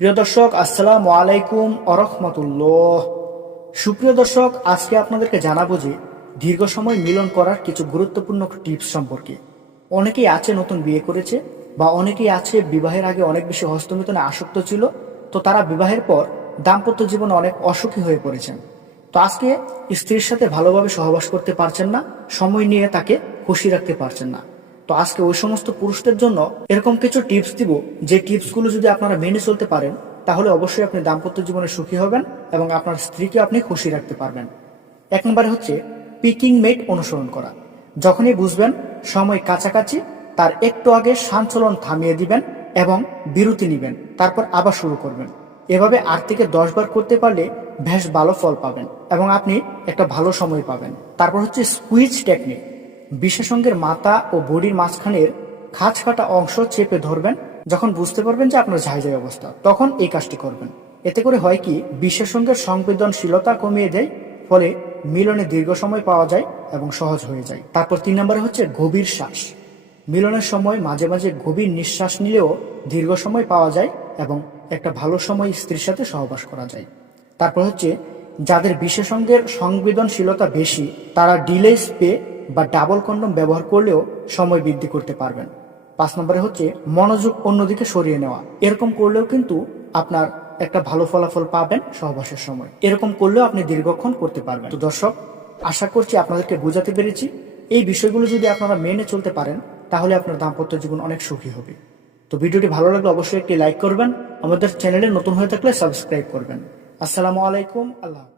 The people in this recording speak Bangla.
প্রিয় দর্শক, আসসালামু আলাইকুম আরহামতুল্লাহ সুপ্রিয় দর্শক, আজকে আপনাদেরকে জানাব যে দীর্ঘ সময় মিলন করার কিছু গুরুত্বপূর্ণ টিপস সম্পর্কে। অনেকেই আছে নতুন বিয়ে করেছে বা অনেকেই আছে বিবাহের আগে অনেক বেশি হস্তমিথনে আসক্ত ছিল, তো তারা বিবাহের পর দাম্পত্য জীবনে অনেক অসুখী হয়ে পড়েছেন। তো আজকে স্ত্রীর সাথে ভালোভাবে সহবাস করতে পারছেন না, সময় নিয়ে তাকে খুশি রাখতে পারছেন না। তো আজকে ওই সমস্ত পুরুষদের জন্য এরকম কিছু টিপস দিব, যে টিপসগুলো যদি আপনারা মেনে চলতে পারেন, তাহলে অবশ্যই আপনি দাম্পত্য জীবনে সুখী হবেন এবং আপনার স্ত্রীকে আপনি খুশি রাখতে পারবেন। এক নম্বরে হচ্ছে পিকিং মেট অনুসরণ করা। যখনই বুঝবেন সময় কাছাকাছি, তার একটু আগে সাঞ্চলন থামিয়ে দিবেন এবং বিরতি নেবেন, তারপর আবার শুরু করবেন। এভাবে আট থেকে দশ বার করতে পারলে বেশ ভালো ফল পাবেন এবং আপনি একটা ভালো সময় পাবেন। তারপর হচ্ছে স্কুইজ টেকনিক বিশেষজ্ঞের মাথা ও বডির মাঝখানের খাঁজ কাটা অংশ চেপে ধরবেন, যখন বুঝতে পারবেন যে আপনার ঝাইঝাই অবস্থা। তখন এই কাজটি করবেন। এতে করে হয় কি বিশেষজ্ঞের সংবেদনশীলতা কমিয়ে দেয়, ফলে মিলনে দীর্ঘ সময় পাওয়া যায় এবং সহজ হয়ে যায়। তারপর তিন নম্বরে হচ্ছে গভীর শ্বাস। মিলনের সময় মাঝে মাঝে গভীর নিঃশ্বাস নিলেও দীর্ঘ সময় পাওয়া যায় এবং একটা ভালো সময় স্ত্রীর সাথে সহবাস করা যায়। তারপর হচ্ছে, যাদের বিশেষজ্ঞের সংবেদনশীলতা বেশি, তারা ডিলে স্পে বা ডাবল কন্ডম ব্যবহার করলেও সময় বৃদ্ধি করতে পারবেন। পাঁচ নম্বরে হচ্ছে মনোযোগ অন্যদিকে সরিয়ে নেওয়া। এরকম করলেও কিন্তু আপনার একটা ভালো ফলাফল পাবেন সহবাসের সময়। এরকম করলেও আপনি দীর্ঘক্ষণ করতে পারবেন। তো দর্শক, আশা করছি আপনাদেরকে বোঝাতে পেরেছি। এই বিষয়গুলো যদি আপনারা মেনে চলতে পারেন, তাহলে আপনার দাম্পত্য জীবন অনেক সুখী হবে। তো ভিডিওটি ভালো লাগলে অবশ্যই একটি লাইক করবেন। আমাদের চ্যানেলে নতুন হয়ে থাকলে সাবস্ক্রাইব করবেন। আসসালামু আলাইকুম, আল্লাহ।